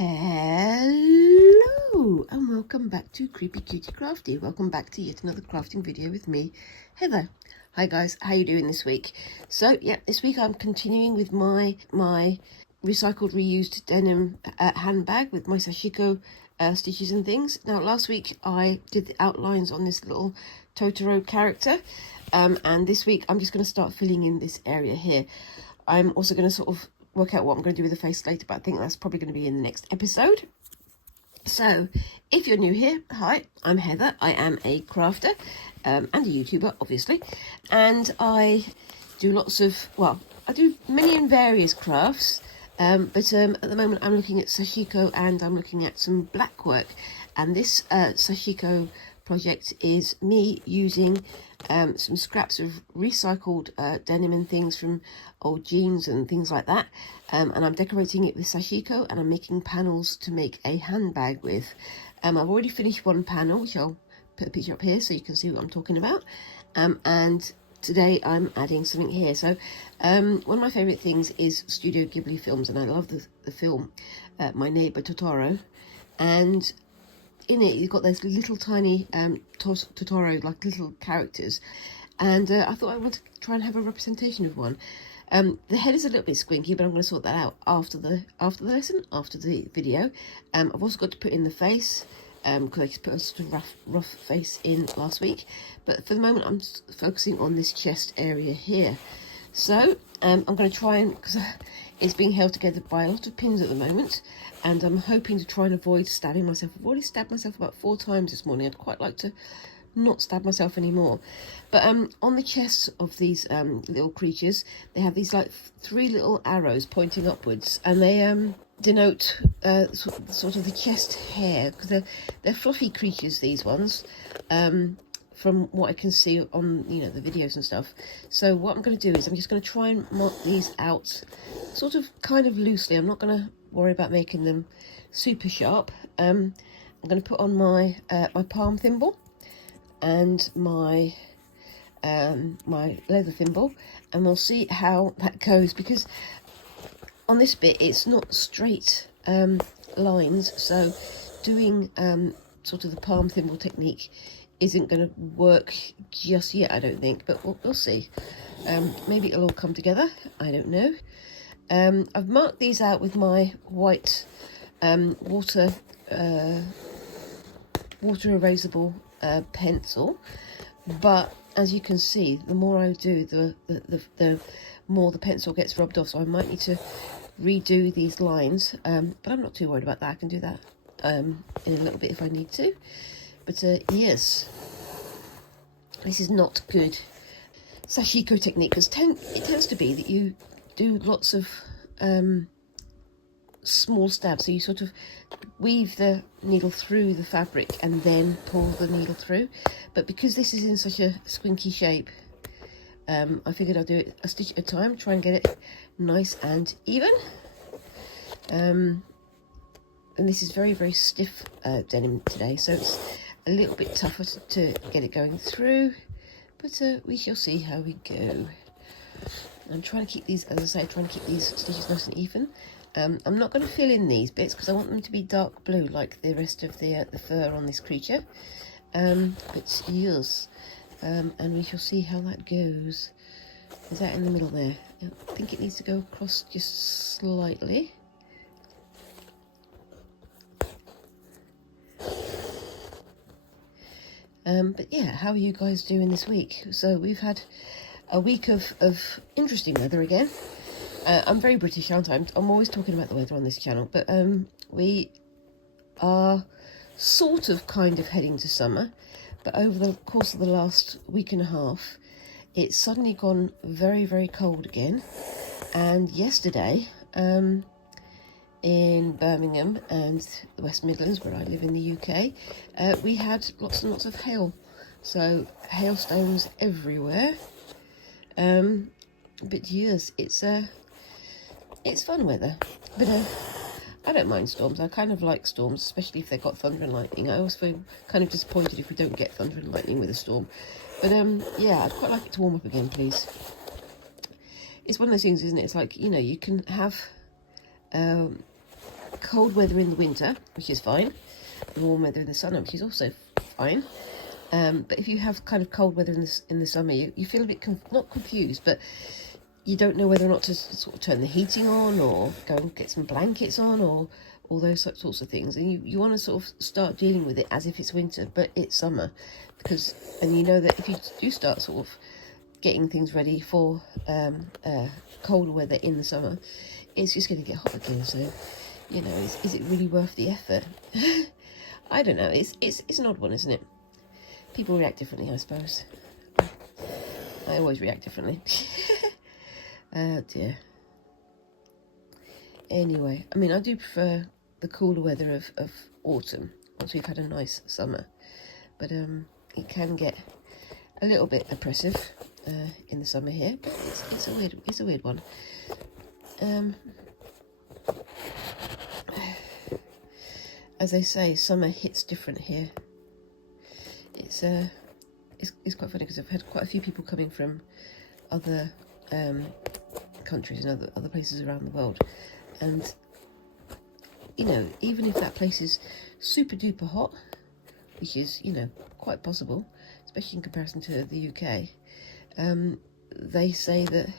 Hello and welcome back to Creepy Cutie Crafty. Welcome back to yet another crafting video with me, Heather. Hi guys, how you doing this week? So yeah, this week I'm continuing with my recycled reused denim handbag with my Sashiko stitches and things. Now last week I did the outlines on this little Totoro character, and this week I'm just going to start filling in this area here. I'm also going to sort of work out what I'm going to do with the face later, but I think that's probably going to be in the next episode. So if you're new here, hi, I'm Heather. I am a crafter and a YouTuber, obviously, and I do lots of, well, I do many and various crafts, but at the moment I'm looking at Sashiko and I'm looking at some Blackwork, and this Sashiko project is me using some scraps of recycled denim and things from old jeans and things like that, and I'm decorating it with Sashiko, and I'm making panels to make a handbag with. I've already finished one panel, which I'll put a picture up here so you can see what I'm talking about, and today I'm adding something here. So one of my favourite things is Studio Ghibli films, and I love the film My Neighbour Totoro, and in it you've got those little tiny Totoro, like little characters, and I thought I wanted to try and have a representation of one. The head is a little bit squinky, but I'm going to sort that out after the lesson, after the video. I've also got to put in the face, because I just put a sort of rough face in last week, but for the moment I'm focusing on this chest area here. So I'm going to try and, because it's being held together by a lot of pins at the moment, and I'm hoping to try and avoid stabbing myself. I've already stabbed myself about 4 times this morning. I'd quite like to not stab myself anymore. But on the chests of these little creatures, they have these like 3 little arrows pointing upwards, and they denote sort of the chest hair, because they're fluffy creatures, these ones, from what I can see on, you know, the videos and stuff. So what I'm going to do is I'm just going to try and mark these out sort of kind of loosely. I'm not going to worry about making them super sharp. I'm going to put on my my palm thimble and my my leather thimble, and we'll see how that goes, because on this bit it's not straight lines, so doing sort of the palm thimble technique isn't going to work just yet, I don't think, but we'll see. Maybe it'll all come together, I don't know. I've marked these out with my white water erasable pencil, but as you can see, the more I do, the more the pencil gets rubbed off, so I might need to redo these lines, but I'm not too worried about that. I can do that in a little bit if I need to. But yes, this is not good Sashiko technique, because it tends to be that you do lots of small stabs, so you sort of weave the needle through the fabric and then pull the needle through. But because this is in such a squinky shape, I figured I'll do it a stitch at a time, try and get it nice and even. And this is very, very stiff denim today, so it's a little bit tougher to get it going through, but we shall see how we go. I'm trying to keep these, as I say, trying to keep these stitches nice and even. I'm not going to fill in these bits because I want them to be dark blue like the rest of the fur on this creature. But yes, and we shall see how that goes. Is that in the middle there? I think it needs to go across just slightly. But yeah, how are you guys doing this week? So we've had a week of interesting weather again. I'm very British, aren't I? I'm always talking about the weather on this channel, but we are sort of kind of heading to summer, but over the course of the last week and a half, it's suddenly gone very, very cold again. And yesterday, in Birmingham and the West Midlands, where I live in the UK, we had lots and lots of hail, so hailstones everywhere. But yes, it's fun weather, but I don't mind storms. I kind of like storms, especially if they've got thunder and lightning. I always feel kind of disappointed if we don't get thunder and lightning with a storm, but yeah, I'd quite like it to warm up again, please. It's one of those things, isn't it? It's like, you know, you can have cold weather in the winter, which is fine, and warm weather in the summer, which is also fine. But if you have kind of cold weather in the summer, you feel a bit not confused, but you don't know whether or not to sort of turn the heating on or go and get some blankets on or all those sorts of things. And you want to sort of start dealing with it as if it's winter, but it's summer. And you know that if you do start sort of getting things ready for colder weather in the summer, it's just going to get hot again. So, you know, is it really worth the effort? I don't know. It's an odd one, isn't it? People react differently, I suppose. I always react differently. Oh dear. Anyway, I mean, I do prefer the cooler weather of autumn once we've had a nice summer, but it can get a little bit oppressive in the summer here. But it's a weird one. As they say, summer hits different here. It's quite funny because I've had quite a few people coming from other countries and other places around the world, and you know, even if that place is super duper hot, which is, you know, quite possible, especially in comparison to the UK, they say that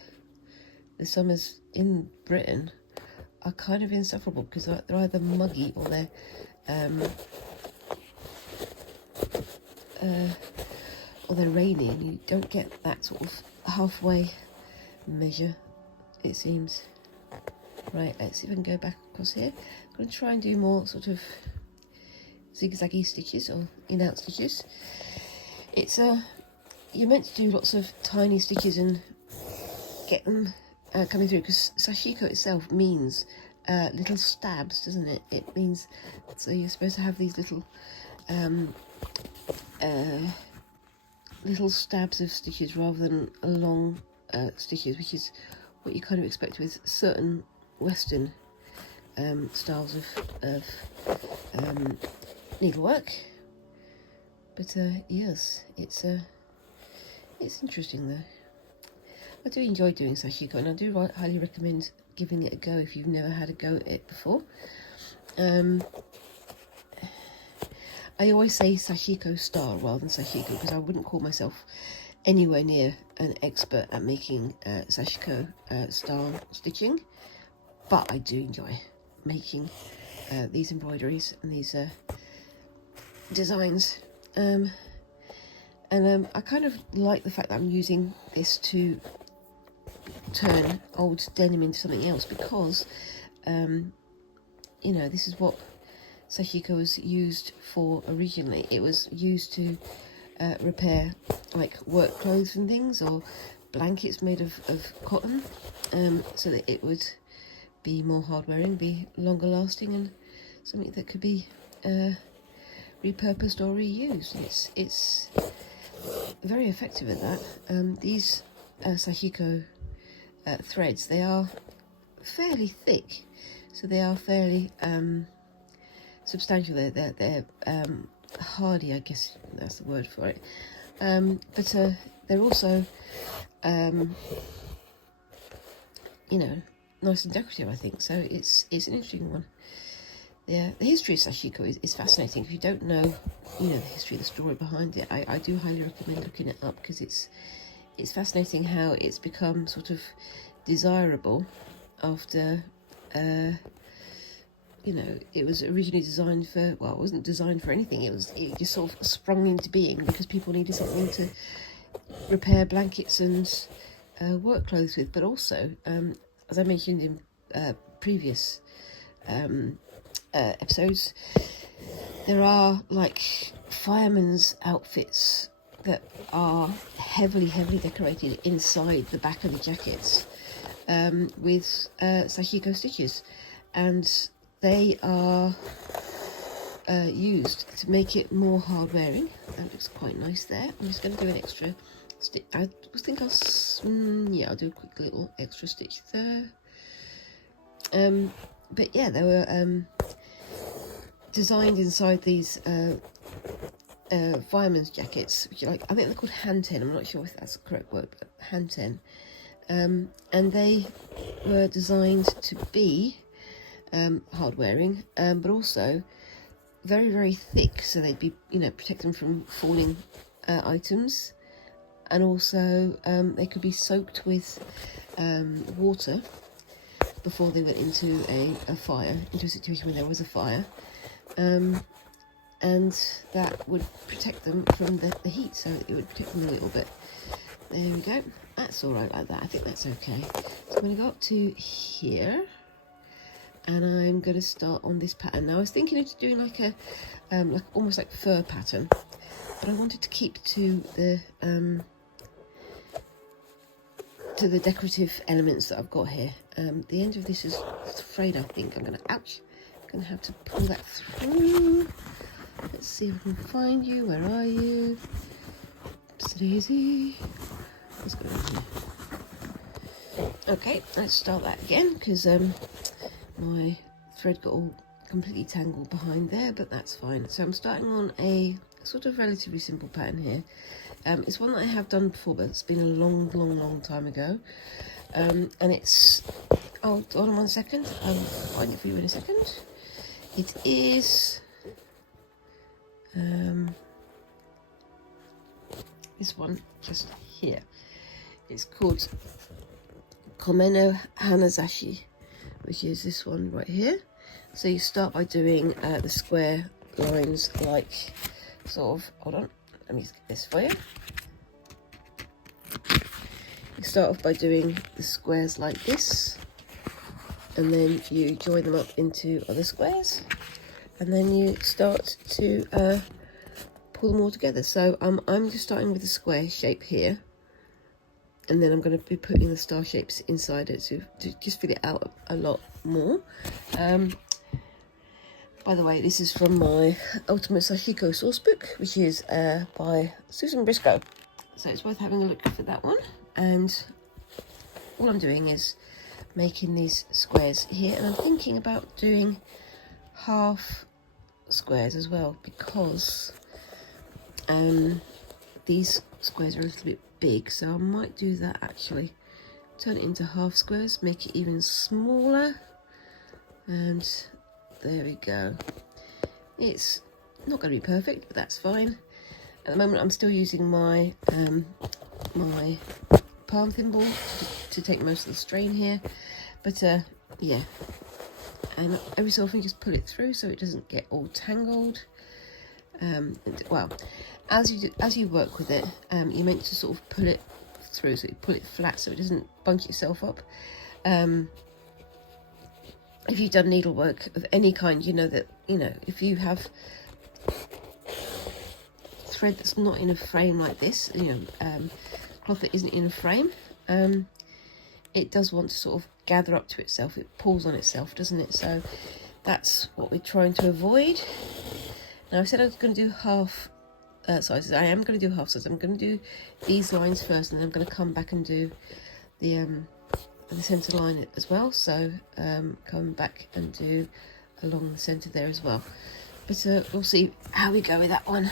the summers in Britain are kind of insufferable because they're either muggy or they're rainy, and you don't get that sort of halfway measure, it seems. Right, let's see if I can go back across here. I'm going to try and do more sort of zigzaggy stitches or in-out stitches. It's you're meant to do lots of tiny stitches and get them coming through, because Sashiko itself means little stabs, doesn't it? It means, so you're supposed to have these little little stabs of stitches rather than long stitches, which is what you kind of expect with certain Western styles of needlework. But yes, it's interesting though. I do enjoy doing Sashiko, and I do highly recommend giving it a go if you've never had a go at it before. I always say Sashiko style rather than Sashiko, because I wouldn't call myself anywhere near an expert at making Sashiko style stitching, but I do enjoy making these embroideries and these designs, and I kind of like the fact that I'm using this to turn old denim into something else, because you know, this is what Sashiko was used for originally. It was used to repair like work clothes and things, or blankets made of cotton, so that it would be more hard wearing, be longer lasting, and something that could be repurposed or reused. It's very effective at that. These Sashiko threads, they are fairly thick, so they are fairly substantial. They're hardy, I guess that's the word for it, but they're also you know, nice and decorative, I think. So it's an interesting one. Yeah, the history of Sashiko is fascinating. If you don't know, you know, the history, the story behind it, I do highly recommend looking it up, because it's fascinating how it's become sort of desirable after you know, it was originally designed for, well, it wasn't designed for anything. It just sort of sprung into being because people needed something to repair blankets and work clothes with. But also, as I mentioned in previous episodes, there are like firemen's outfits that are heavily decorated inside the back of the jackets with Sashiko stitches, and they are used to make it more hard wearing. That looks quite nice there. I'm just going to do an extra stitch. I think I'll do a quick little extra stitch there. But yeah, they were designed inside these fireman's jackets, which are like, I think they're called hand ten. I'm not sure if that's the correct word, but hand ten. And they were designed to be hard wearing, but also very, very thick, so they'd be, you know, protect them from falling items. And also they could be soaked with water before they went into a fire, into a situation where there was a fire, and that would protect them from the heat, so it would protect them a little bit. There we go. That's all right like that. I think that's okay. So I'm going to go up to here, and I'm going to start on this pattern. Now I was thinking of doing like a like almost like fur pattern, but I wanted to keep to the decorative elements that I've got here. The end of this is frayed, I think. I'm gonna have to pull that through. Let's see if I can find you. Where are you? Daisy. Let's go in here. Okay, let's start that again, because my thread got all completely tangled behind there, but that's fine. So I'm starting on a sort of relatively simple pattern here. It's one that I have done before, but it's been a long time ago. And it's, oh, hold on 1 second. I'll find it for you in a second. It is this one just here. It's called Komeno Hanazashi, which is this one right here. So you start by doing the square lines, like sort of, hold on, let me get this for you. You start off by doing the squares like this, and then you join them up into other squares, and then you start to pull them all together. So I'm just starting with the square shape here, and then I'm going to be putting the star shapes inside it to just fill it out a lot more. By the way, this is from my Ultimate Sashiko Sourcebook, which is by Susan Briscoe. So it's worth having a look for that one. And all I'm doing is making these squares here, and I'm thinking about doing half squares as well, because these squares are a little bit big, so I might do that actually. Turn it into half squares, make it even smaller, and there we go. It's not going to be perfect, but that's fine. At the moment I'm still using my my palm thimble to take most of the strain here, but yeah, and every so often just pull it through so it doesn't get all tangled. And, well, as you work with it, you're meant to sort of pull it through, so you pull it flat so it doesn't bunch itself up. If you've done needlework of any kind, you know that, you know, if you have thread that's not in a frame like this, you know, cloth that isn't in a frame, it does want to sort of gather up to itself. It pulls on itself, doesn't it? So that's what we're trying to avoid. Now I said I was going to do half sizes. I am going to do half sizes. I'm going to do these lines first, and then I'm going to come back and do the centre line as well. So come back and do along the centre there as well. But we'll see how we go with that one.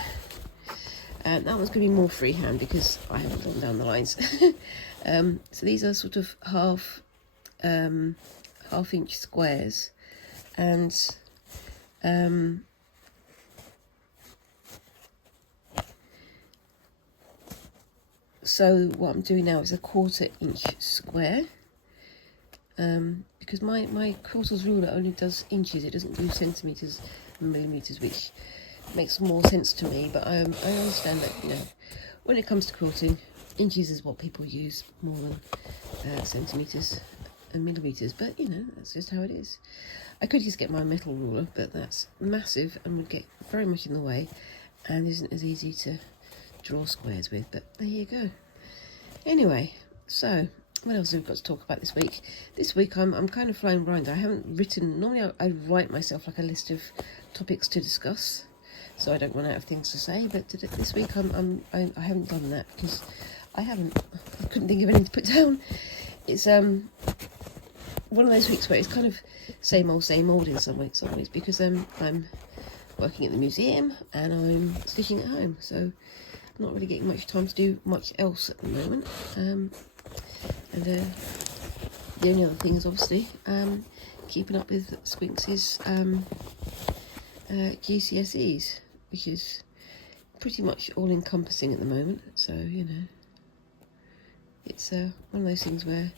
That one's going to be more freehand because I haven't gone down the lines. So these are sort of half-inch squares, and so what I'm doing now is a 1/4 inch square, because my quilter's ruler only does inches, it doesn't do centimetres and millimetres, which makes more sense to me. But I understand that, you know, when it comes to quilting, inches is what people use more than centimetres and millimetres, but you know, that's just how it is. I could just get my metal ruler, but that's massive and would get very much in the way and isn't as easy to draw squares with, but there you go. Anyway, so what else have we got to talk about this week? This week I'm kind of flying blind. I haven't written, normally I write myself like a list of topics to discuss, so I don't run out of things to say, but this week I haven't done that because I couldn't think of anything to put down. It's one of those weeks where it's kind of same old in some ways, because I'm working at the museum and I'm stitching at home, so I'm not really getting much time to do much else at the moment. And the only other thing is obviously keeping up with Squinks's GCSEs, which is pretty much all encompassing at the moment. So, you know, it's one of those things where,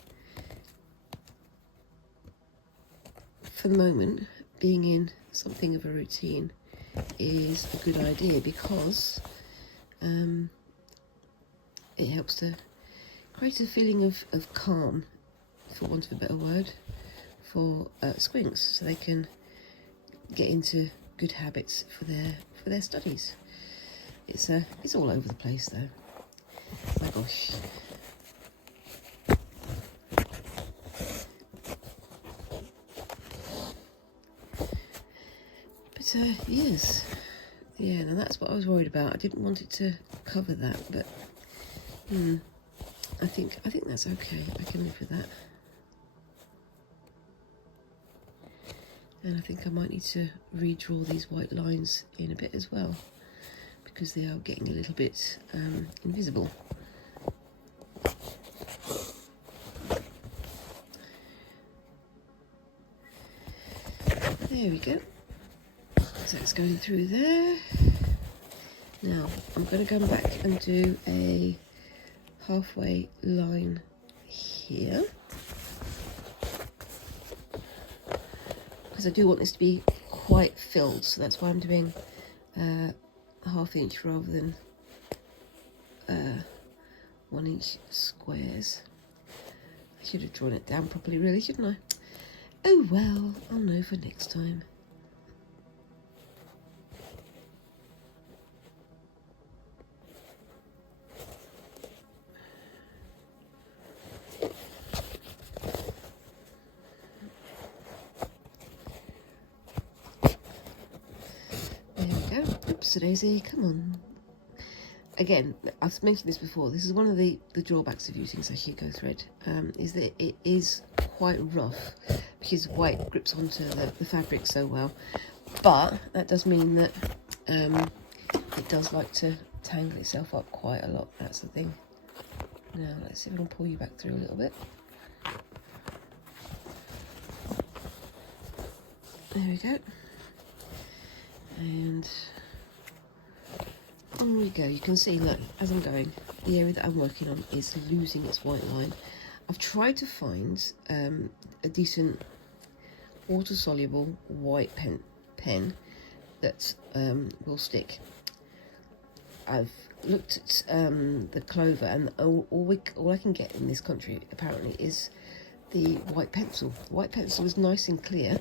for the moment, being in something of a routine is a good idea, because it helps to create a feeling of calm, for want of a better word, for Squinks, so they can get into good habits for their studies. It's all over the place though. My gosh. But yes, yeah. Now that's what I was worried about. I didn't want it to cover that, but I think that's okay. I can live with that. And I think I might need to redraw these white lines in a bit as well, because they are getting a little bit invisible. There we go. So it's going through there. Now I'm going to come back and do a halfway line here, because I do want this to be quite filled, so that's why I'm doing a ½ inch rather than 1 inch squares. I should have drawn it down properly, really, shouldn't I? Oh well, I'll know for next time. Daisy, come on. Again, I've mentioned this before, this is one of the drawbacks of using Sashiko thread, is that it is quite rough, because white grips onto the fabric so well, but that does mean that it does like to tangle itself up quite a lot. That's the thing. Now let's see if I can pull you back through a little bit. There we go. And on we go. You can see, look, as I'm going, the area that I'm working on is losing its white line. I've tried to find a decent water-soluble white pen that will stick. I've looked at the Clover, and all I can get in this country apparently is the white pencil. White pencil is nice and clear,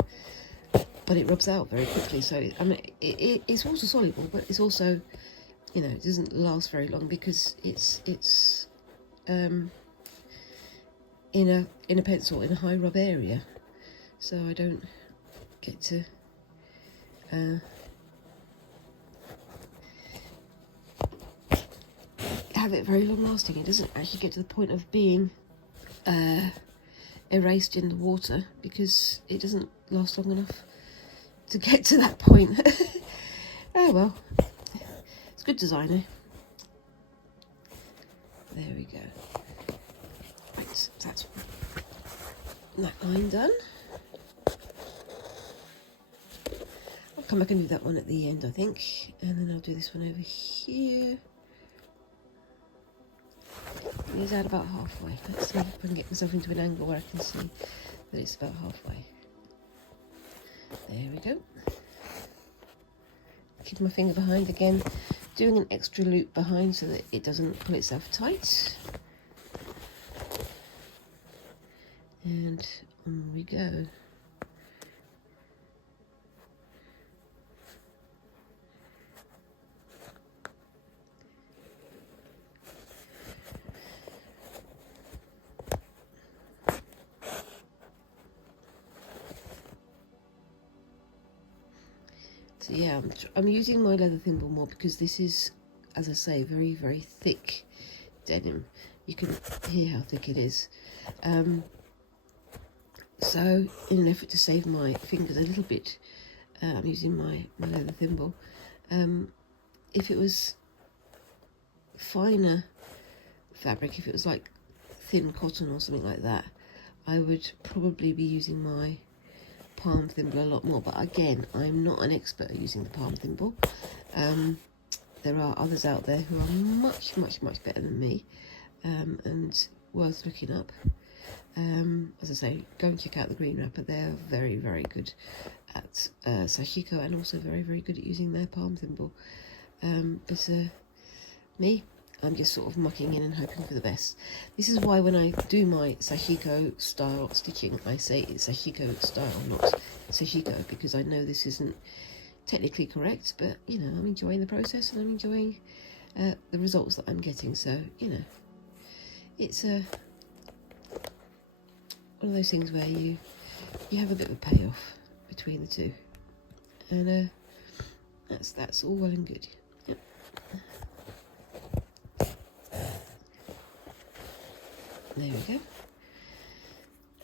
but it rubs out very quickly. So I mean, it's water-soluble, but it's also, you know, it doesn't last very long, because it's in a pencil in a high rub area, so I don't get to have it very long lasting. It doesn't actually get to the point of being erased in the water, because it doesn't last long enough to get to that point. Oh well, it's good design, eh? There we go. Right, that's that line done. I'll come back and do that one at the end, I think, and then I'll do this one over here. It's at about halfway. Let's see if I can get myself into an angle where I can see that it's about halfway. There we go. Keep my finger behind again, doing an extra loop behind so that it doesn't pull itself tight. And on we go. So yeah, I'm using my leather thimble more, because this is, as I say, very, very thick denim. You can hear how thick it is. So in an effort to save my fingers a little bit, I'm using my leather thimble. If it was finer fabric, if it was like thin cotton or something like that, I would probably be using my palm thimble a lot more, but again, I'm not an expert at using the palm thimble. There are others out there who are much better than me, and worth looking up. As I say, go and check out the Green Wrapper. They're very good at Sashiko, and also very good at using their palm thimble. But me, I'm just sort of mucking in and hoping for the best. This is why when I do my Sashiko style stitching, I say it's Sashiko style, not Sashiko, because I know this isn't technically correct, but you know, I'm enjoying the process and I'm enjoying the results that I'm getting. So you know, it's one of those things where you have a bit of a payoff between the two, and that's all well and good. Yep. There we go.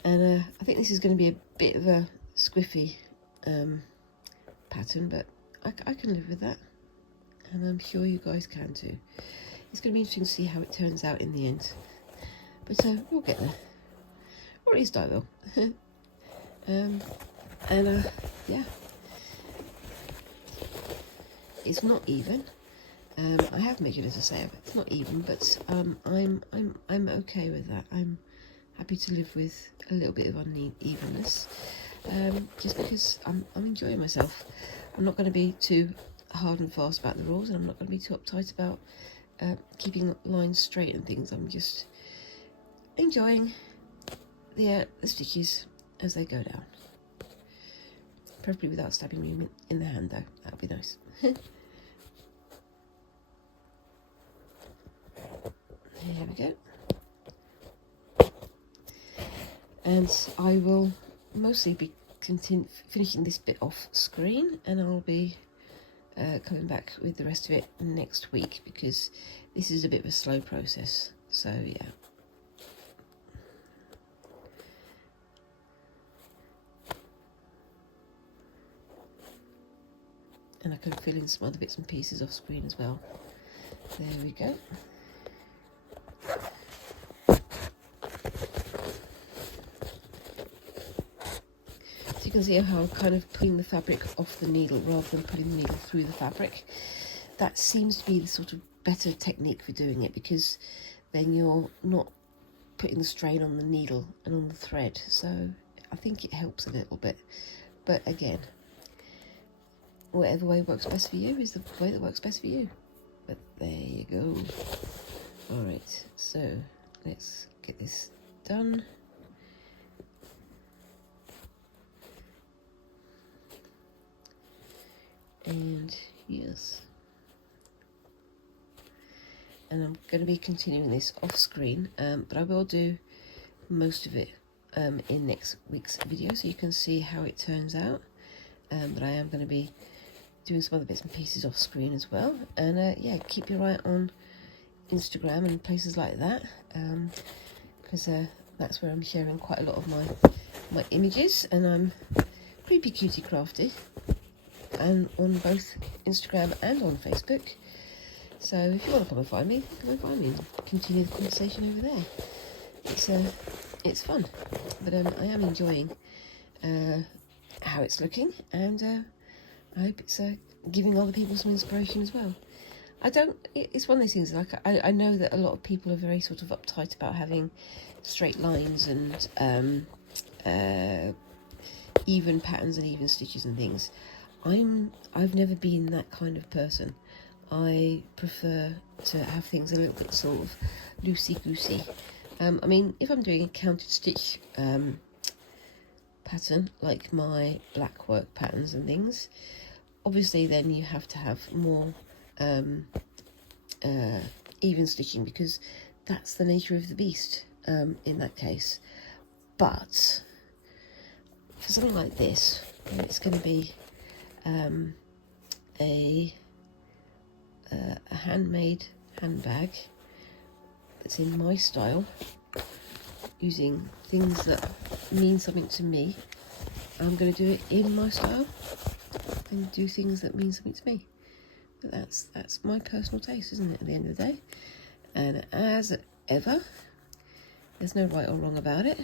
And I think this is going to be a bit of a squiffy pattern, but I can live with that, and I'm sure you guys can too. It's going to be interesting to see how it turns out in the end, but we'll get there, or at least I will. Yeah, it's not even. I have measured, as I say, it's not even, but I'm okay with that. I'm happy to live with a little bit of unevenness, just because I'm enjoying myself. I'm not going to be too hard and fast about the rules, and I'm not going to be too uptight about keeping lines straight and things. I'm just enjoying the stitches as they go down. Preferably without stabbing me in the hand, though. That would be nice. There we go. And I will mostly be finishing this bit off screen, and I'll be coming back with the rest of it next week, because this is a bit of a slow process. So yeah. And I can fill in some other bits and pieces off screen as well. There we go. So you can see how I'm kind of pulling the fabric off the needle rather than putting the needle through the fabric. That seems to be the sort of better technique for doing it, because then you're not putting the strain on the needle and on the thread. So I think it helps a little bit. But again, whatever way works best for you is the way that works best for you. But there you go. Alright, so let's get this done. And yes. And I'm going to be continuing this off screen, but I will do most of it in next week's video, so you can see how it turns out. But I am going to be doing some other bits and pieces off screen as well, and yeah, keep your eye on Instagram and places like that, because that's where I'm sharing quite a lot of my images, and I'm Creepy Cutie Crafty, and on both Instagram and on Facebook. So if you want to come and find me, come and find me and continue the conversation over there. It's fun, but I am enjoying how it's looking, and I hope it's giving other people some inspiration as well. It's one of those things, like, I know that a lot of people are very sort of uptight about having straight lines and even patterns and even stitches and things. I've never been that kind of person. I prefer to have things a little bit sort of loosey-goosey. I mean, if I'm doing a counted stitch pattern, like my Blackwork patterns and things, obviously then you have to have more even stitching, because that's the nature of the beast in that case. But for something like this, it's going to be a handmade handbag that's in my style, using things that mean something to me. I'm going to do it in my style and do things that mean something to me. But that's my personal taste, isn't it, at the end of the day? And as ever, there's no right or wrong about it.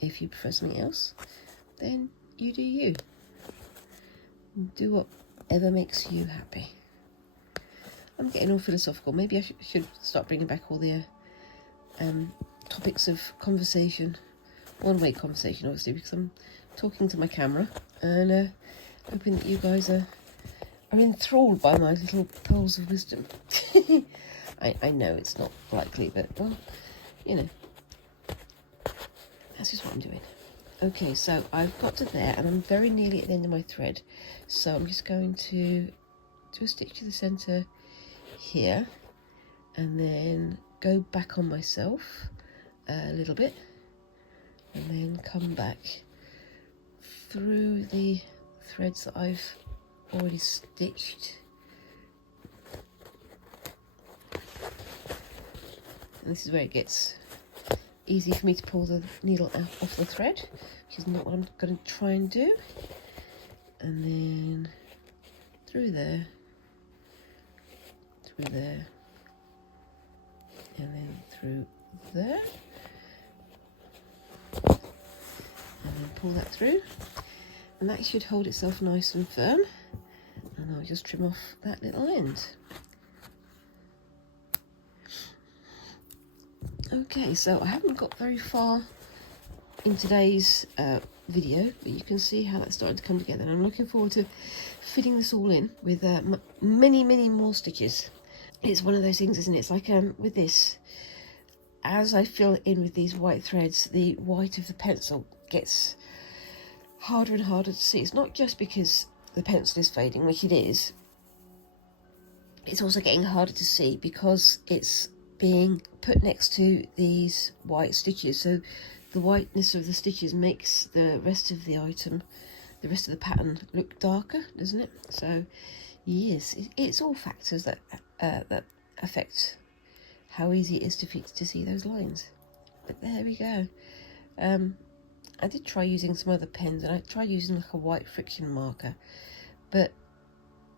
If you prefer something else, then you do you. Do whatever makes you happy. I'm getting all philosophical. Maybe I should start bringing back all the topics of conversation, one-way conversation, obviously, because I'm talking to my camera and hoping that you guys are enthralled by my little pearls of wisdom. I know it's not likely, but, well, you know, that's just what I'm doing. Okay, so I've got to there, and I'm very nearly at the end of my thread. So I'm just going to do a stitch to the centre here, and then go back on myself a little bit, and then come back through the threads that I've already stitched. And this is where it gets easy for me to pull the needle off the thread, which is not what I'm going to try and do. And then through there, and then through there, and then pull that through, and that should hold itself nice and firm. And I'll just trim off that little end. Okay, so I haven't got very far in today's video, but you can see how that's starting to come together, and I'm looking forward to fitting this all in with many more stitches. It's one of those things, isn't it? It's like with this, as I fill it in with these white threads, the white of the pencil gets harder and harder to see. It's not just because the pencil is fading, which it is. It's also getting harder to see because it's being put next to these white stitches. So the whiteness of the stitches makes the rest of the item, the rest of the pattern, look darker, doesn't it? So yes, it's all factors that affect how easy it is to see those lines. But there we go. I did try using some other pens, and I tried using like a white friction marker, but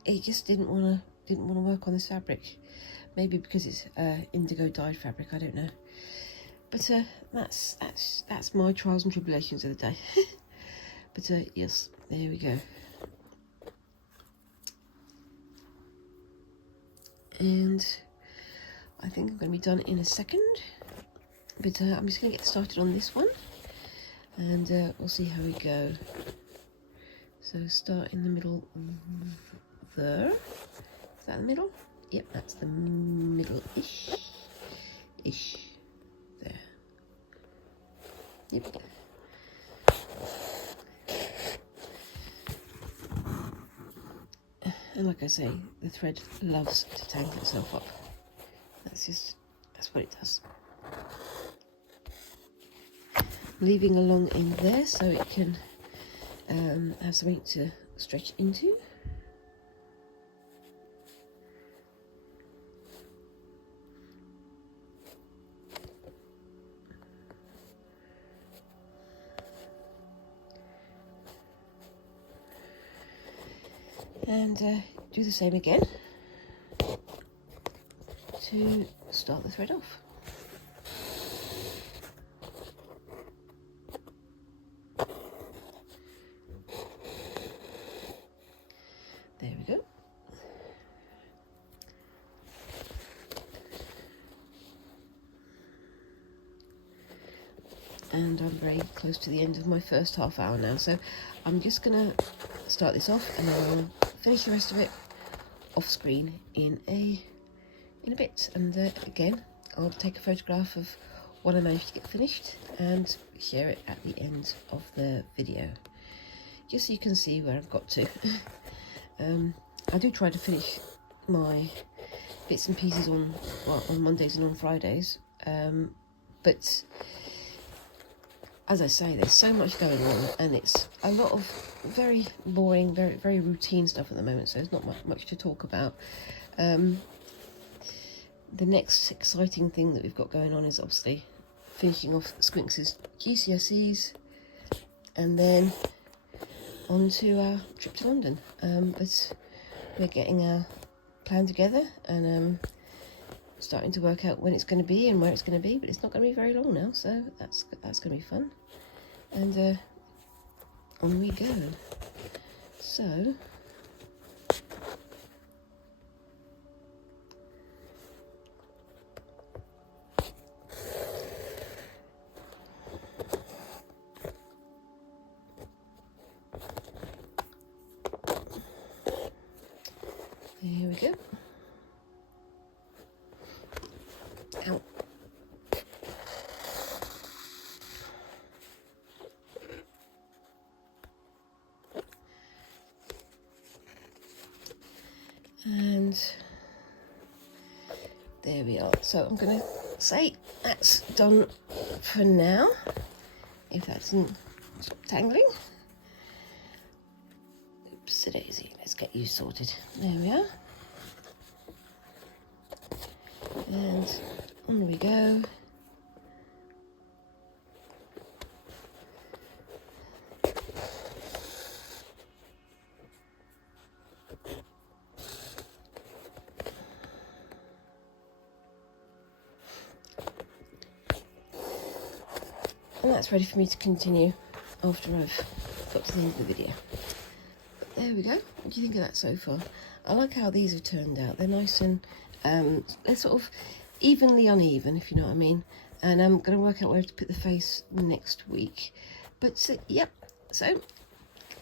it just didn't want to work on this fabric. Maybe because it's indigo dyed fabric, I don't know. But that's my trials and tribulations of the day. But yes, there we go. And I think I'm going to be done in a second. But I'm just going to get started on this one, and we'll see how we go. So start in the middle there. Is that the middle? Yep, that's the middle-ish. There. Yep. And like I say, the thread loves to tangle itself up. That's what it does. Leaving a long end there so it can have something to stretch into. And do the same again to start the thread off. There we go. And I'm very close to the end of my first half hour now, so I'm just gonna start this off, and I'll finish the rest of it off screen in a bit. And again, I'll take a photograph of what I managed to get finished and share it at the end of the video, just so you can see where I've got to. I do try to finish my bits and pieces on Mondays and on Fridays, but as I say, there's so much going on, and it's a lot of very boring, very routine stuff at the moment, so there's not much to talk about. The next exciting thing that we've got going on is obviously finishing off Squinx's GCSEs, and then on to our trip to London. But we're getting our plan together, and starting to work out when it's going to be and where it's going to be, but it's not going to be very long now, so that's going to be fun. And on we go. So there we go. Ow. And there we are. So I'm going to say that's done for now, if that isn't tangling. Oops, a daisy. Let's get you sorted. There we are. And on we go. And that's ready for me to continue after I've got to the end of the video. But there we go. What do you think of that so far? I like how these have turned out. They're nice and they're sort of evenly uneven, if you know what I mean. And I'm going to work out where to put the face next week. But yep, so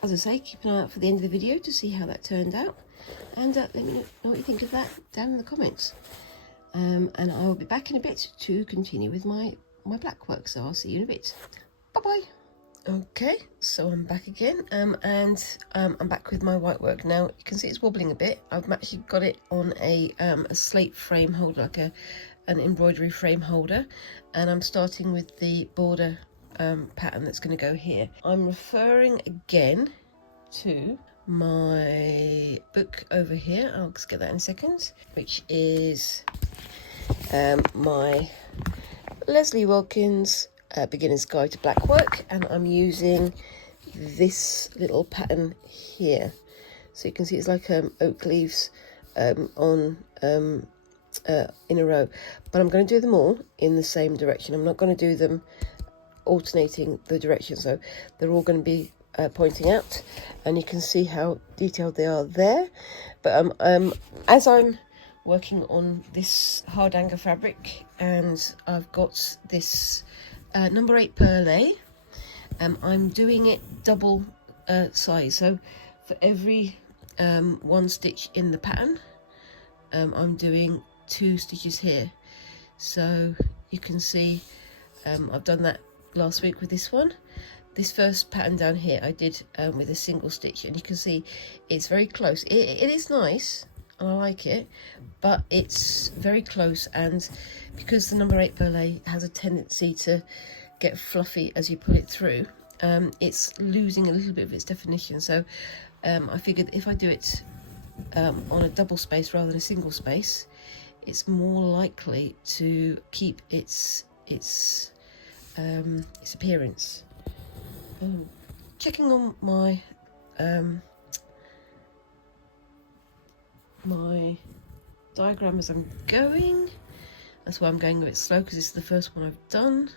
as I say, keep an eye out for the end of the video to see how that turned out. And let me know what you think of that down in the comments. And I will be back in a bit to continue with my blackwork, so I'll see you in a bit. Bye bye. Okay, so I'm back again, and I'm back with my whitework. Now you can see it's wobbling a bit. I've actually got it on a slate frame holder, like an embroidery frame holder, and I'm starting with the border pattern that's going to go here. I'm referring again to my book over here. I'll just get that in a second, which is my Lesley Wilkins Beginner's Guide to Blackwork, and I'm using this little pattern here. So you can see it's like oak leaves in a row, but I'm going to do them all in the same direction. I'm not going to do them alternating the direction, so they're all going to be pointing out, and you can see how detailed they are there. But as I'm working on this hard anger fabric, and I've got this number 8 perlé, I'm doing it double size. So for every one stitch in the pattern, I'm doing 2 stitches here. So you can see I've done that last week with this one. This first pattern down here I did with a single stitch, and you can see it's very close. It is nice, and I like it, but it's very close, and because the number 8 perlé has a tendency to get fluffy as you pull it through, it's losing a little bit of its definition. So I figured if I do it on a double space rather than a single space, it's more likely to keep its appearance. Checking on my my diagram as I'm going. That's why I'm going a bit slow, because this is the first one I've done.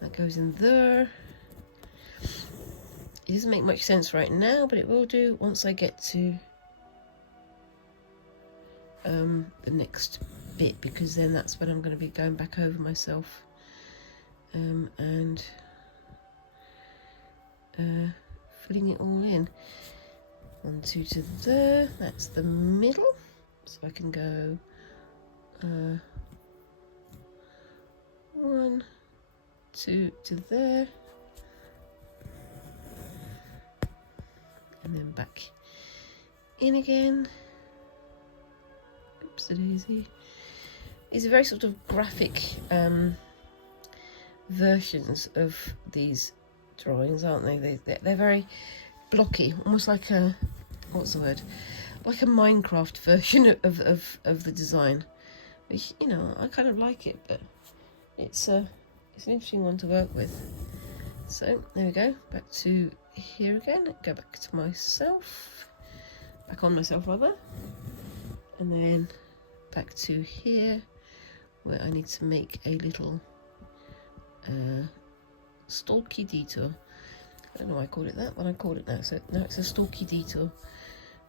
That goes in there. It doesn't make much sense right now, but it will do once I get to the next bit, because then that's when I'm going to be going back over myself and filling it all in. 1, 2 to there, that's the middle, so I can go 1, 2 to there, and then back in again. Oops, a daisy. These are very sort of graphic versions of these drawings, aren't they? They're very blocky, almost like a, what's the word, like a Minecraft version of the design, which, you know, I kind of like it, but it's an interesting one to work with. So there we go, back to here again, go back to myself, back on myself rather, and then back to here where I need to make a little stalky detour. I don't know why I called it that, but I called it that. So now it's a stalky detour.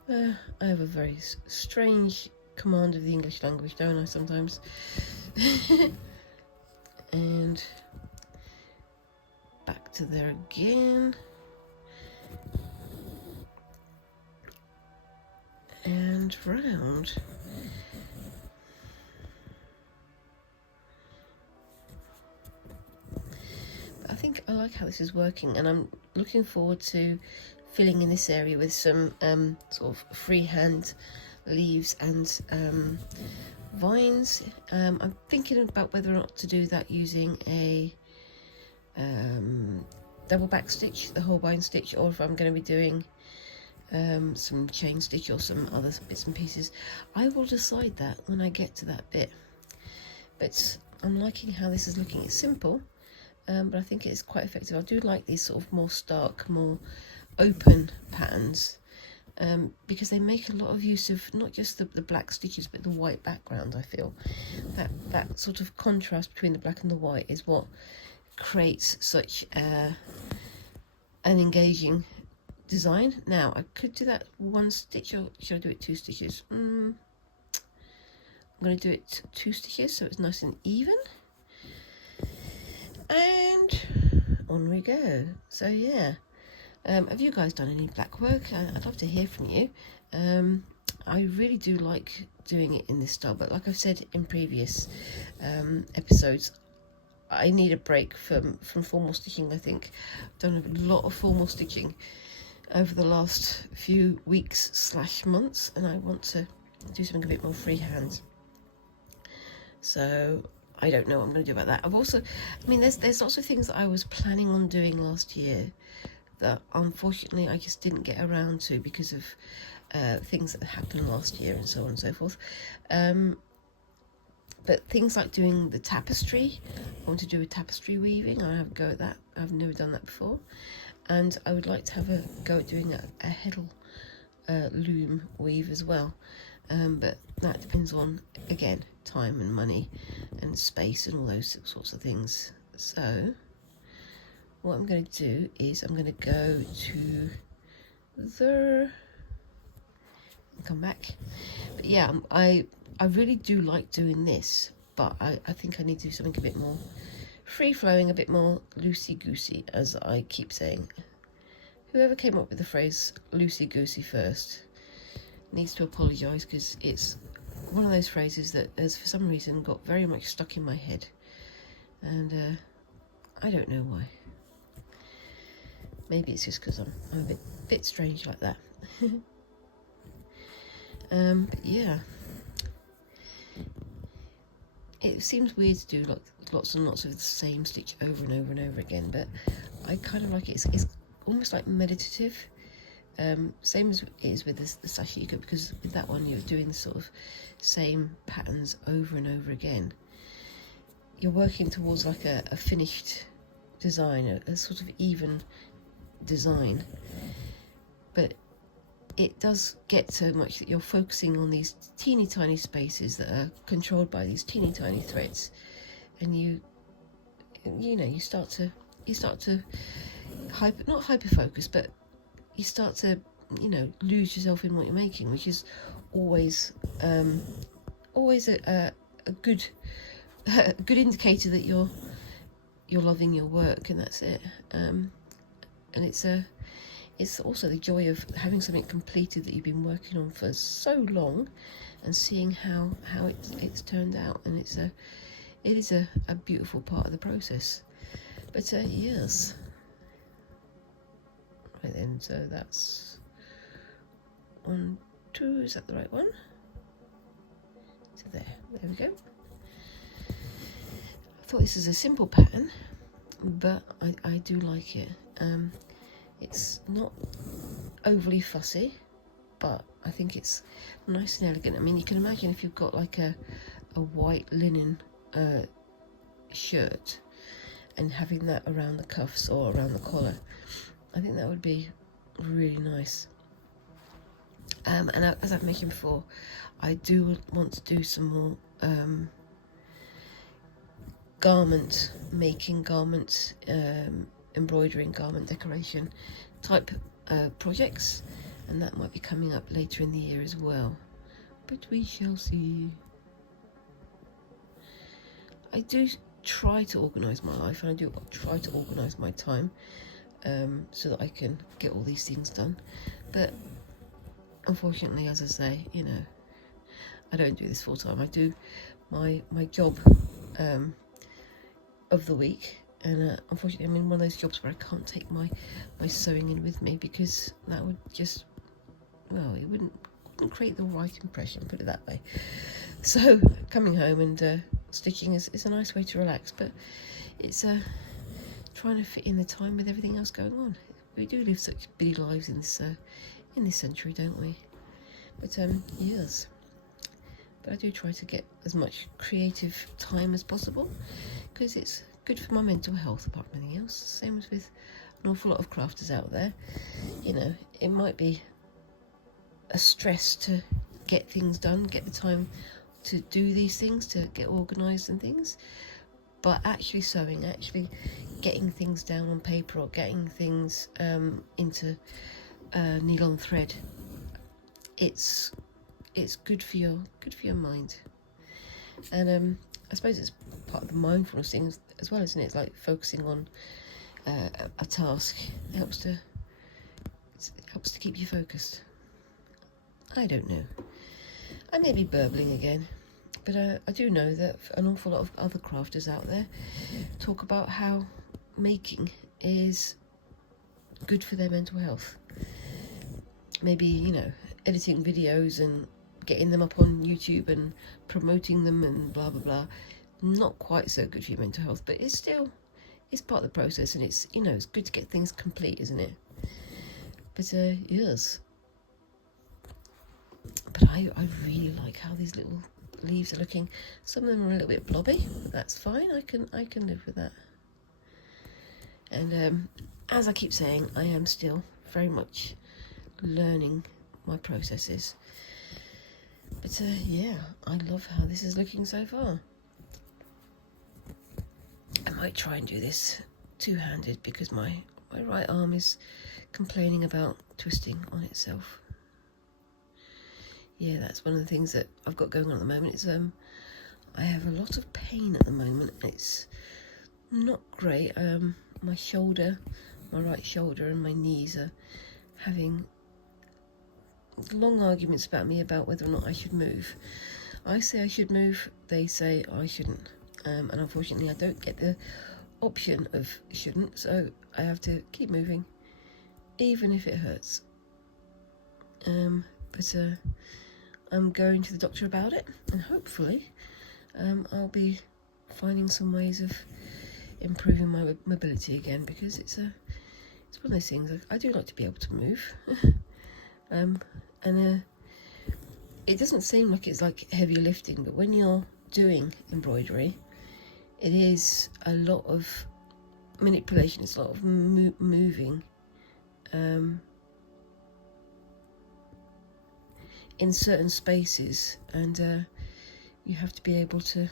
I have a very strange command of the English language, don't I, sometimes? And back to there again. And round. But I think I like how this is working, and I'm looking forward to filling in this area with some sort of freehand leaves and vines. I'm thinking about whether or not to do that using a double back stitch, the whole bind stitch, or if I'm going to be doing some chain stitch or some other bits and pieces. I will decide that when I get to that bit. But I'm liking how this is looking. It's simple, but I think it's quite effective. I do like these sort of more stark, more open patterns, because they make a lot of use of not just the black stitches but the white background. I feel that sort of contrast between the black and the white is what creates such an engaging design. Now I could do that one stitch, or should I do it two stitches? I'm going to do it two stitches so it's nice and even, and on we go. So yeah, have you guys done any black work? I'd love to hear from you. I really do like doing it in this style, but like I've said in previous episodes, I need a break from formal stitching. I think I've done a lot of formal stitching over the last few weeks / months, and I want to do something a bit more freehand. So I don't know what I'm going to do about that. I've also, I mean, there's lots of things that I was planning on doing last year that unfortunately I just didn't get around to because of things that happened last year and so on and so forth. But things like doing the tapestry, I want to do a tapestry weaving. I have a go at that. I've never done that before. And I would like to have a go at doing a heddle loom weave as well. But that depends on, again, time and money and space and all those sorts of things. So what I'm going to do is I'm going to go to there and come back. But yeah, I really do like doing this, but I think I need to do something a bit more free-flowing, a bit more loosey-goosey, as I keep saying. Whoever came up with the phrase loosey-goosey first needs to apologise, because it's one of those phrases that has for some reason got very much stuck in my head, and I don't know why. Maybe it's just because I'm a bit strange like that. But yeah, it seems weird to do lots and lots of the same stitch over and over and over again, but I kind of like it. It's almost like meditative. Same as it is with the Sashiko, because with that one you're doing the sort of same patterns over and over again. You're working towards like a finished design, a sort of even design, but it does get so much that you're focusing on these teeny tiny spaces that are controlled by these teeny tiny threads, and you start to not hyper focus, but you start to lose yourself in what you're making, which is always a good good indicator that you're loving your work, and that's it. And it's also the joy of having something completed that you've been working on for so long and seeing how it's turned out, and it is a beautiful part of the process. But yes, right then, so that's 1, 2, is that the right one? So there we go. I thought this is a simple pattern, but I do like it. It's not overly fussy, but I think it's nice and elegant. I mean, you can imagine if you've got like a white linen shirt and having that around the cuffs or around the collar. I think that would be really nice. And as I've mentioned before, I do want to do some more garment embroidering, garment decoration type projects, and that might be coming up later in the year as well, but we shall see. I do try to organise my life, and I do try to organise my time so that I can get all these things done, but unfortunately, as I say, you know, I don't do this full time. I do my job of the week, and unfortunately I'm in one of those jobs where I can't take my sewing in with me, because that would just, well, it wouldn't create the right impression, put it that way. So coming home and stitching is a nice way to relax, but it's trying to fit in the time with everything else going on. We do live such busy lives in this century, don't we? But yes, but I do try to get as much creative time as possible, because it's good for my mental health apart from anything else. Same as with an awful lot of crafters out there. You know, it might be a stress to get things done, get the time to do these things, to get organised and things, but actually sewing, actually getting things down on paper, or getting things into needle and thread, it's good for your mind. And I suppose it's part of the mindfulness thing as well, isn't it? It's like focusing on a task. It helps to keep you focused. I don't know. I may be burbling again, but I do know that an awful lot of other crafters out there talk about how making is good for their mental health. Maybe, you know, editing videos and getting them up on YouTube and promoting them and blah blah blah, not quite so good for your mental health, but it's part of the process, and it's, you know, it's good to get things complete, isn't it? But yes, but I really like how these little leaves are looking. Some of them are a little bit blobby, but that's fine. I can live with that. And as I keep saying, I am still very much learning my processes. But yeah, I love how this is looking so far. I might try and do this two-handed, because my right arm is complaining about twisting on itself. Yeah, that's one of the things that I've got going on at the moment. It's I have a lot of pain at the moment. It's not great. My shoulder, my right shoulder and my knees are having long arguments about whether or not I should move. I say I should move, they say I shouldn't, and unfortunately I don't get the option of shouldn't, so I have to keep moving even if it hurts. But I'm going to the doctor about it, and hopefully I'll be finding some ways of improving my mobility again, because it's one of those things. I do like to be able to move. And it doesn't seem like it's like heavy lifting, but when you're doing embroidery, it is a lot of manipulation. It's a lot of moving in certain spaces, and you have to be able to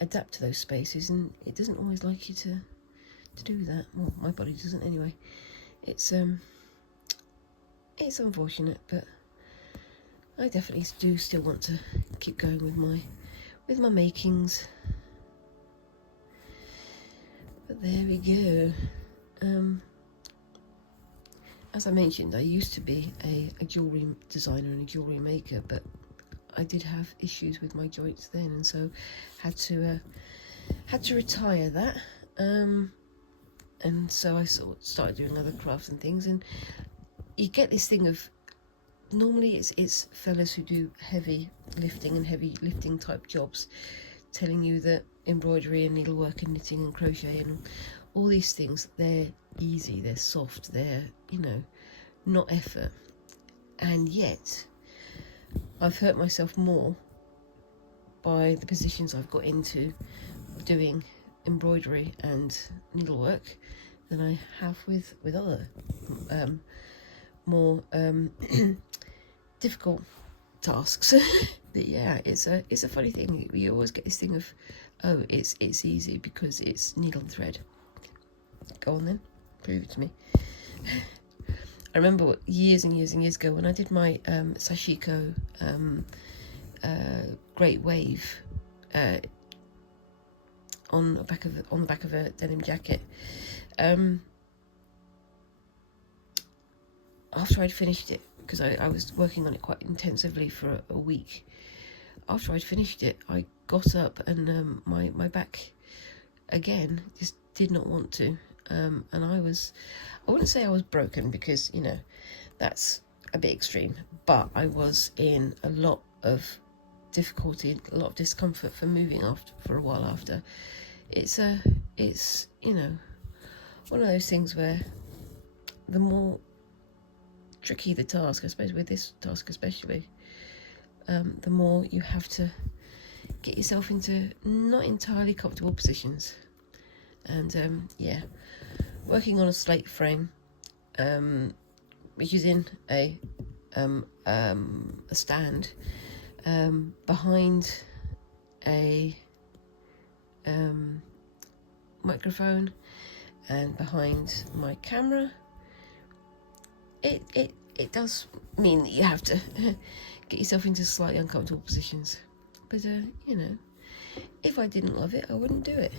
adapt to those spaces, and it doesn't always like you to do that. Well, my body doesn't anyway. It's unfortunate, but I definitely do still want to keep going with my makings. But there we go. As I mentioned, I used to be a jewellery designer and a jewellery maker, but I did have issues with my joints then, and so had to retire that. And so I sort of started doing other crafts and things, and you get this thing of, normally it's fellas who do heavy lifting type jobs telling you that embroidery and needlework and knitting and crochet and all these things, they're easy, they're soft, they're, you know, not effort. And yet I've hurt myself more by the positions I've got into doing embroidery and needlework than I have with other more difficult tasks. But yeah, it's a funny thing. You always get this thing of, oh, it's easy because it's needle and thread. Go on then, prove it to me. I remember years and years and years ago when I did my Sashiko Great Wave on the back of a denim jacket. After I'd finished it, because I was working on it quite intensively for a week. After I'd finished it, I got up and my back again just did not want to. And I wouldn't say I was broken, because, you know, that's a bit extreme, but I was in a lot of difficulty, a lot of discomfort for moving for a while after. It's you know, one of those things where the more tricky the task, I suppose with this task especially, the more you have to get yourself into not entirely comfortable positions. And yeah, working on a slate frame, which is in a stand behind a microphone and behind my camera, it does mean that you have to get yourself into slightly uncomfortable positions. But you know, if I didn't love it, I wouldn't do it,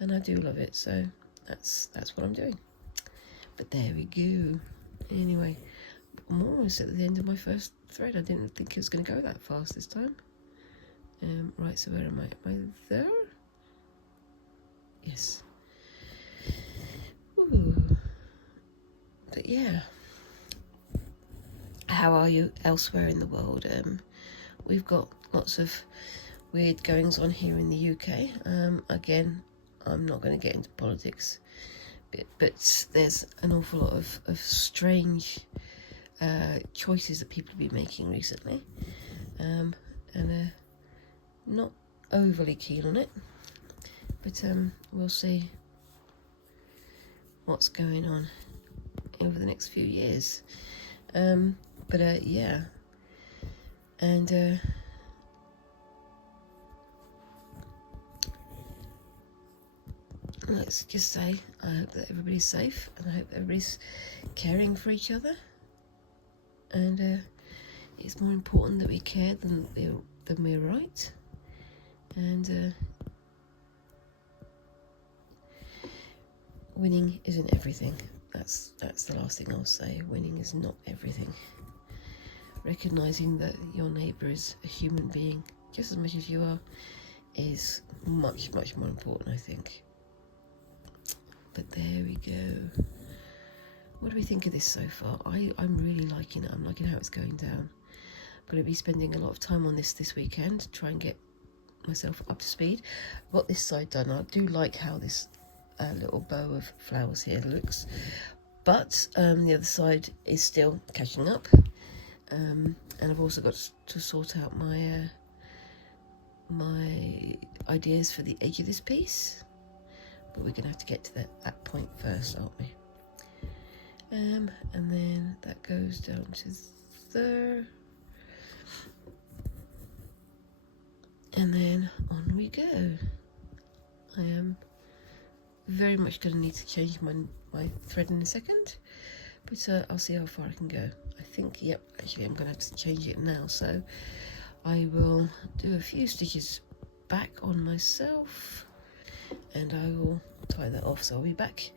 and I do love it, so that's what I'm doing. But there we go. Anyway, I'm almost at the end of my first thread. I didn't think it was going to go that fast this time. Right, so where am I? Am I there? Yes. Ooh. But yeah, how are you elsewhere in the world? We've got lots of weird goings on here in the UK. Again, I'm not going to get into politics, but there's an awful lot of strange choices that people have been making recently, and not overly keen on it, but we'll see what's going on over the next few years. But yeah, and let's just say I hope that everybody's safe, and I hope everybody's caring for each other, and it's more important that we care than we're right. And winning isn't everything. That's the last thing I'll say. Winning is not everything. Recognising that your neighbour is a human being just as much as you are is much, much more important, I think. But there we go. What do we think of this so far? I'm really liking it. I'm liking how it's going down. I'm going to be spending a lot of time on this weekend to try and get myself up to speed. I've got this side done. I do like how this little bow of flowers here looks, but the other side is still catching up, and I've also got to sort out my my ideas for the edge of this piece, but we're gonna have to get to that point first, aren't we? And then that goes down to there, and then on we go. I am very much going to need to change my thread in a second, but I'll see how far I can go. I think, yep, actually I'm going to have to change it now, so I will do a few stitches back on myself and I will tie that off, so I'll be back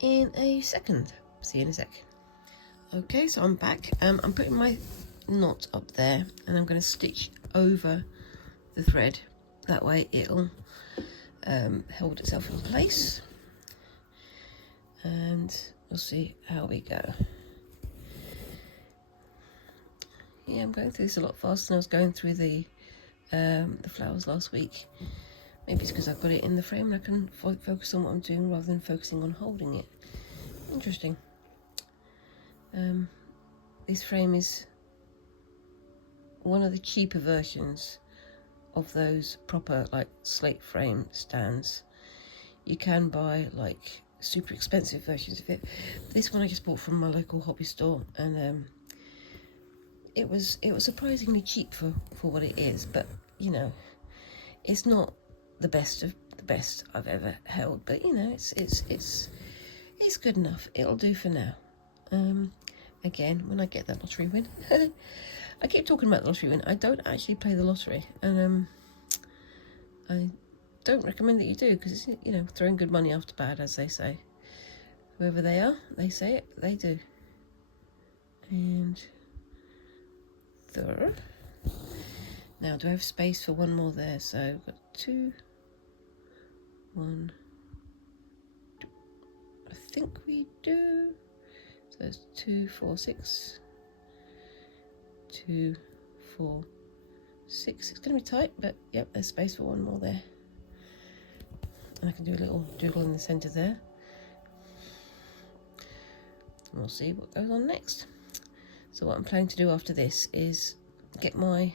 in a second. See you in a sec. Okay, so I'm back. I'm putting my knot up there and I'm going to stitch over the thread, that way it'll hold itself in place, and we'll see how we go. Yeah, I'm going through this a lot faster than I was going through the flowers last week. Maybe it's because I've got it in the frame and I can focus on what I'm doing rather than focusing on holding it. Interesting. This frame is one of the cheaper versions of those proper like slate frame stands. You can buy like super expensive versions of it. This one I just bought from my local hobby store, and it was surprisingly cheap for what it is, but you know, it's not the best of the best I've ever held, but you know, it's good enough. It'll do for now. Again, when I get that lottery win, I keep talking about the lottery win. I don't actually play the lottery, and I don't recommend that you do, because it's, you know, throwing good money after bad, as they say. Whoever they are, they say it, they do. And there. Now, do I have space for one more there? So I've got 2, 1, 2. I think we do. So it's 2, 4, 6. 2, 4, 6. It's going to be tight, but yep, there's space for one more there. And I can do a little doodle in the centre there. And we'll see what goes on next. So what I'm planning to do after this is get my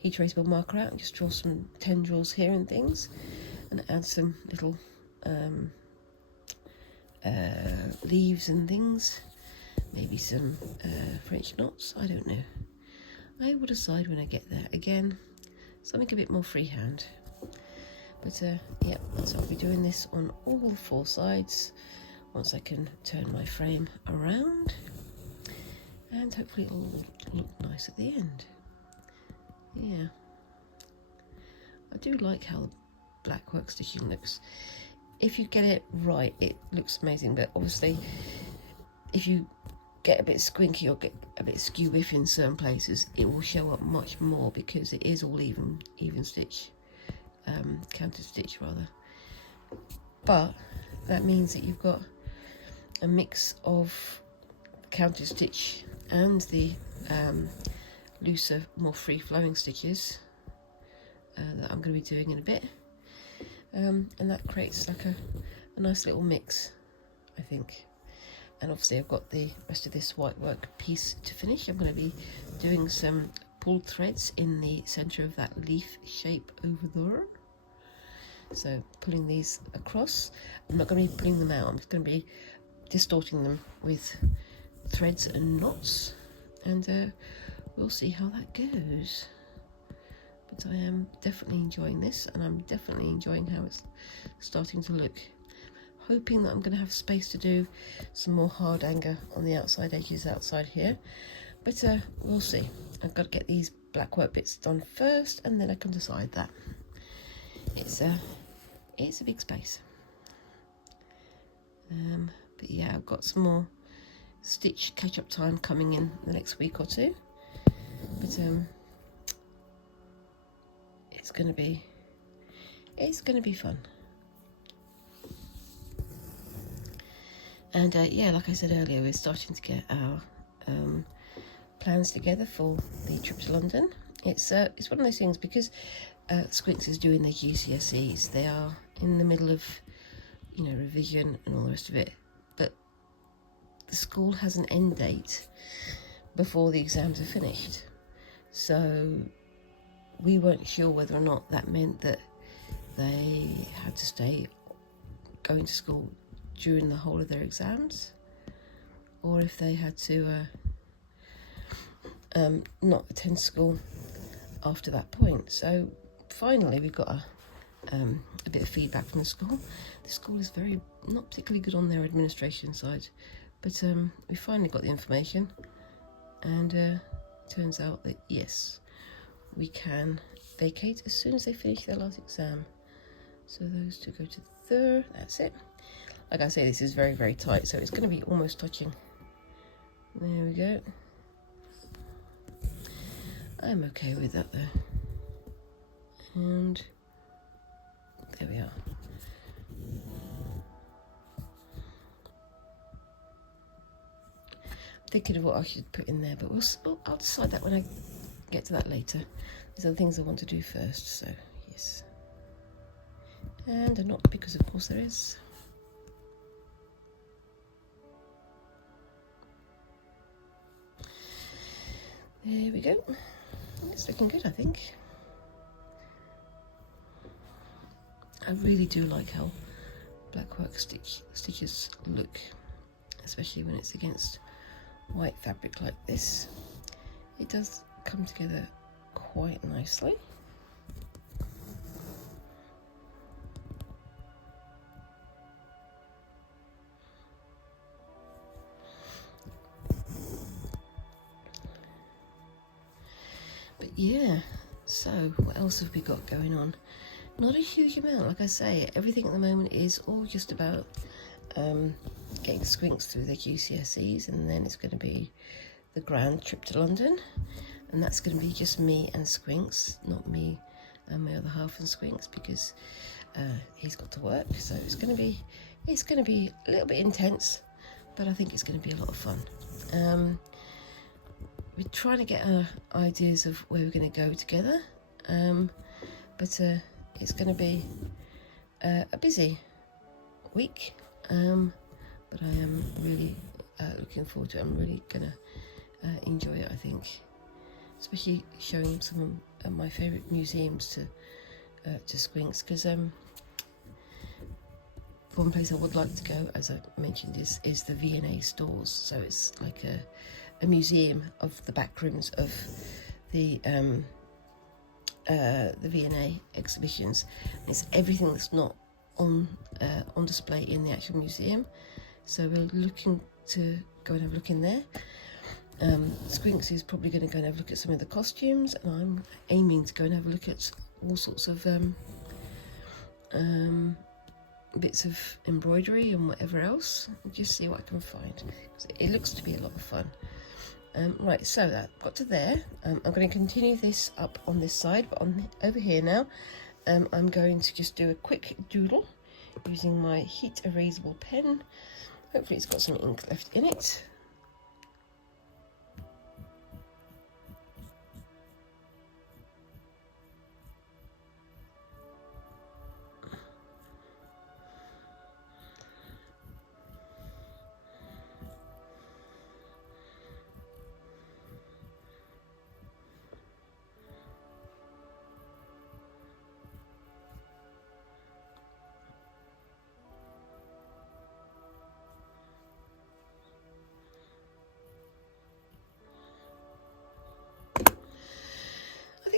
heat erasable marker out and just draw some tendrils here and things, and add some little leaves and things, maybe some French knots, I don't know. I will decide when I get there. Again, something a bit more freehand. But yeah, so I'll be doing this on all 4 sides once I can turn my frame around, and hopefully it'll look nice at the end. Yeah, I do like how the Blackwork stitching looks. If you get it right, it looks amazing, but obviously if you get a bit squinky or get a bit skew-iffy in certain places, it will show up much more, because it is all even stitch, counter stitch rather. But that means that you've got a mix of counter stitch and the looser, more free-flowing stitches that I'm going to be doing in a bit, and that creates like a nice little mix, I think. And obviously I've got the rest of this whitework piece to finish. I'm going to be doing some pulled threads in the centre of that leaf shape over there. So pulling these across. I'm not going to be pulling them out, I'm just going to be distorting them with threads and knots, and we'll see how that goes. But I am definitely enjoying this, and I'm definitely enjoying how it's starting to look. Hoping that I'm going to have space to do some more hard anger on the outside edges outside here, but we'll see. I've got to get these blackwork bits done first, and then I can decide that. It's a big space. But yeah, I've got some more stitch catch-up time coming in the next week or two, but it's going to be fun. And yeah, like I said earlier, we're starting to get our plans together for the trip to London. It's one of those things, because Squints is doing their GCSEs. They are in the middle of, you know, revision and all the rest of it. But the school has an end date before the exams are finished. So we weren't sure whether or not that meant that they had to stay going to school during the whole of their exams, or if they had to not attend school after that point. So finally we got a bit of feedback from the school. The school is not particularly good on their administration side, but we finally got the information, and turns out that yes, we can vacate as soon as they finish their last exam. So those two go to there, that's it. Like I say, this is very, very tight, so it's going to be almost touching. There we go. I'm okay with that though. And there we are. I'm thinking of what I should put in there, but I'll decide that when I get to that later. These are the things I want to do first, so yes. And a knot, because of course there is. There we go. It's looking good, I think. I really do like how Blackwork stitches look, especially when it's against white fabric like this. It does come together quite nicely. yeah, so what else have we got going on? Not a huge amount, like I say. Everything at the moment is all just about getting Squinks through their GCSEs, and then it's going to be the grand trip to London, and that's going to be just me and Squinks, not me and my other half and Squinks, because he's got to work. So it's going to be a little bit intense, but I think it's going to be a lot of fun. We're trying to get our ideas of where we're going to go together, but it's going to be a busy week, but I am really looking forward to it. I'm really going to enjoy it, I think, especially showing some of my favourite museums to Squinks, because one place I would like to go, as I mentioned, is the V&A stores. So it's like a museum of the back rooms of the V&A exhibitions. It's everything that's not on display in the actual museum. So we're looking to go and have a look in there. Squinks is probably going to go and have a look at some of the costumes, and I'm aiming to go and have a look at all sorts of bits of embroidery and whatever else, and just see what I can find. It looks to be a lot of fun. Right, so that got to there. I'm going to continue this up on this side, but over here now, I'm going to just do a quick doodle using my heat erasable pen. Hopefully it's got some ink left in it.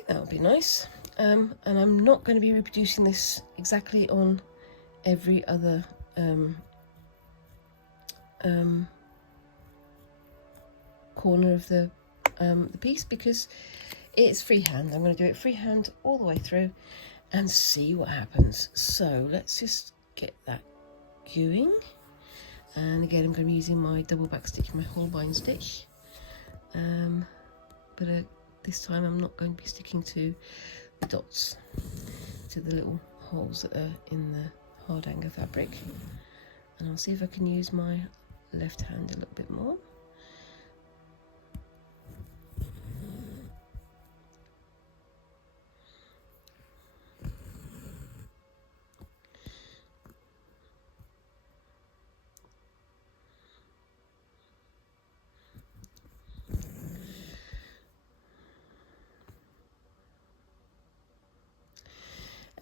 That would be nice, and I'm not going to be reproducing this exactly on every other corner of the piece, because it's freehand. I'm going to do it freehand all the way through and see what happens. So let's just get that going, and again I'm going to be using my double back stitch, my Holbein stitch, but this time I'm not going to be sticking to the dots, to the little holes that are in the hard hanger fabric. And I'll see if I can use my left hand a little bit more.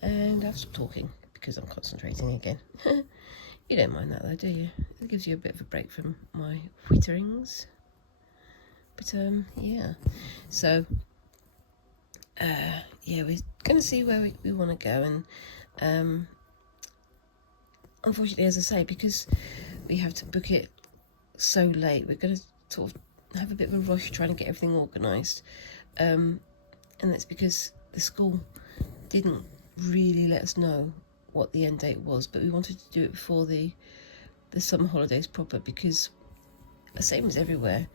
And I'll stop talking because I'm concentrating again. You don't mind that though, do you? It gives you a bit of a break from my twitterings. But yeah, so yeah, we're going to see where we want to go, and unfortunately, as I say, because we have to book it so late, we're going to sort of have a bit of a rush trying to get everything organised, and that's because the school didn't really let us know what the end date was, but we wanted to do it before the summer holidays proper, because same as everywhere,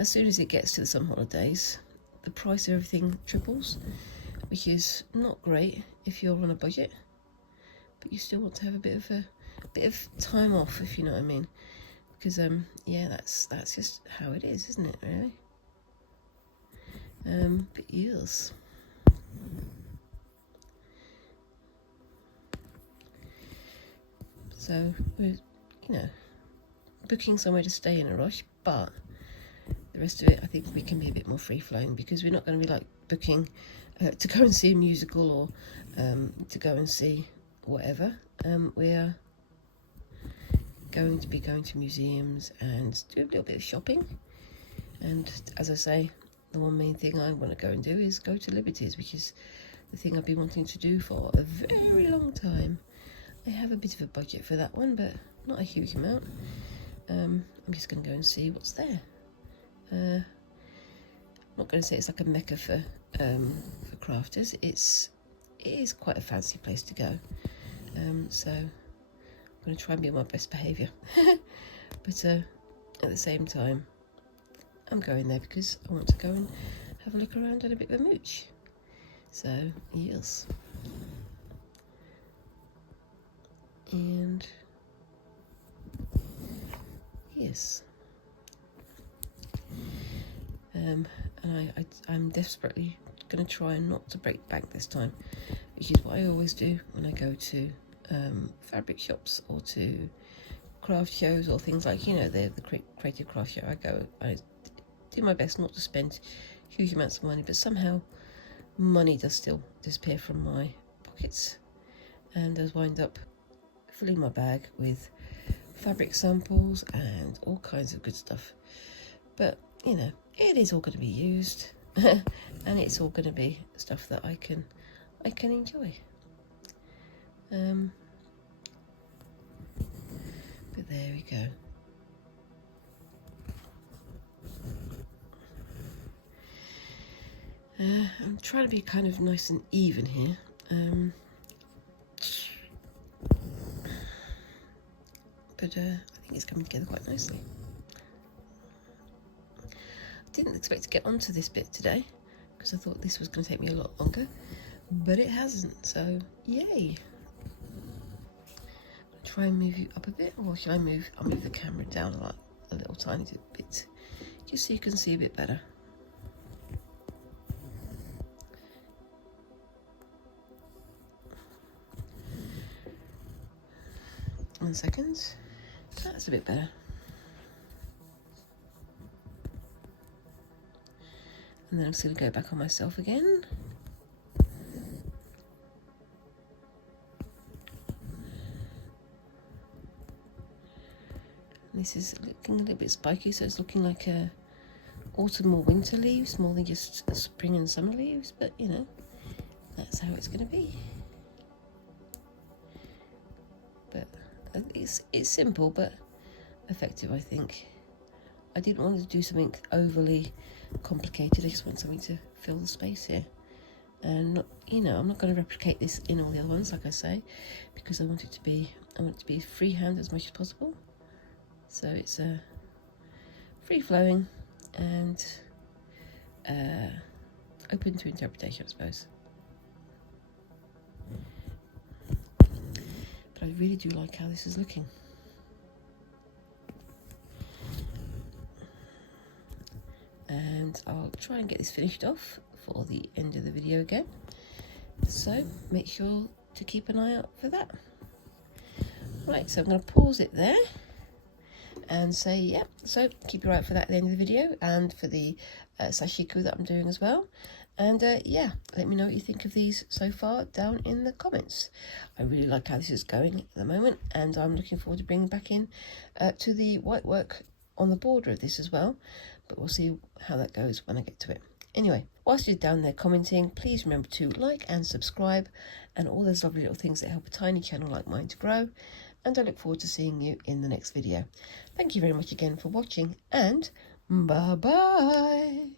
as soon as it gets to the summer holidays, the price of everything triples, which is not great if you're on a budget, but you still want to have a bit of time off, if you know what I mean, because yeah, that's just how it is, isn't it, really? But yes. So we're, booking somewhere to stay in a rush, but the rest of it, I think we can be a bit more free-flowing, because we're not going to be like booking to go and see a musical or to go and see whatever. We're going to be going to museums and do a little bit of shopping. And as I say, the one main thing I want to go and do is go to Liberty's, which is the thing I've been wanting to do for a very long time. I have a bit of a budget for that one, but not a huge amount. I'm just going to go and see what's there. I'm not going to say it's like a mecca for for crafters. It is quite a fancy place to go. So I'm going to try and be on my best behaviour. But at the same time, I'm going there because I want to go and have a look around and a bit of a mooch. So, yes. And, yes. And I'm desperately going to try and not to break bank this time, which is what I always do when I go to fabric shops or to craft shows or things like, you know, the creative craft show. I do my best not to spend huge amounts of money, but somehow money does still disappear from my pockets, and does wind up filling my bag with fabric samples and all kinds of good stuff. But you know, it is all going to be used and it's all going to be stuff that I can enjoy. But there we go. I'm trying to be kind of nice and even here. But I think it's coming together quite nicely. I didn't expect to get onto this bit today because I thought this was going to take me a lot longer, but it hasn't, so yay. I'll try and move you up a bit, or should I move? I'll move the camera down a little tiny bit, just so you can see a bit better. 1 second. That's a bit better. And then I'm just going to go back on myself again. This is looking a little bit spiky, so it's looking like autumn or winter leaves more than just spring and summer leaves, but you know, that's how it's going to be. But it's simple but effective, I think. I didn't want to do something overly complicated. I just want something to fill the space here, and not, you know, I'm not going to replicate this in all the other ones, like I say, because I want it to be freehand as much as possible. So it's free flowing and open to interpretation, I suppose. But I really do like how this is looking. And I'll try and get this finished off for the end of the video again. So make sure to keep an eye out for that. Right, so I'm going to pause it there and say, yeah, so keep your eye out for that at the end of the video, and for the Sashiko that I'm doing as well. And yeah, let me know what you think of these so far down in the comments. I really like how this is going at the moment, and I'm looking forward to bringing back in to the white work on the border of this as well, but we'll see how that goes when I get to it. Anyway, whilst you're down there commenting, please remember to like and subscribe and all those lovely little things that help a tiny channel like mine to grow, and I look forward to seeing you in the next video. Thank you very much again for watching, and bye bye.